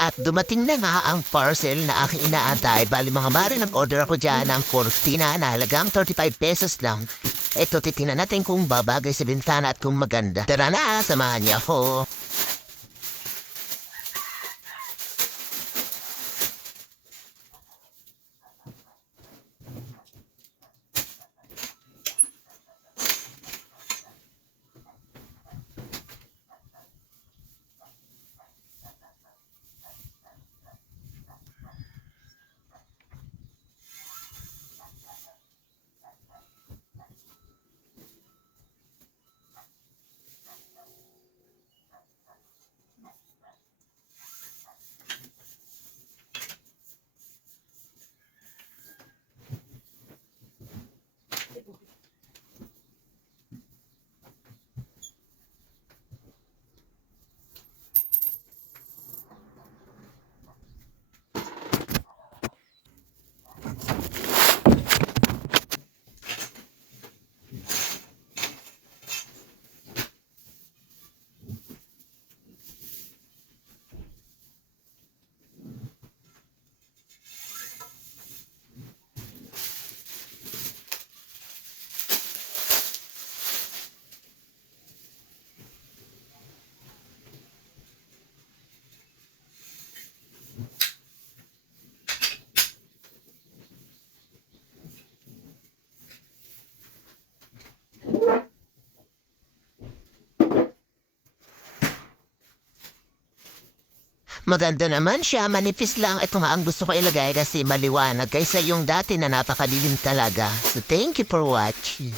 At dumating na nga ang parcel na aking inaantay. Bali mga mare, nag-order ako dyan ng cortina na halagang 35 pesos lang. Ito, titingnan natin kung babagay sa bintana at kung maganda. Tara na, samahan niyo ako. Maganda naman siya, manipis lang. Ito nga ang gusto ko ilagay kasi maliwanag kaysa yung dati na napakadilim talaga. So thank you for watching.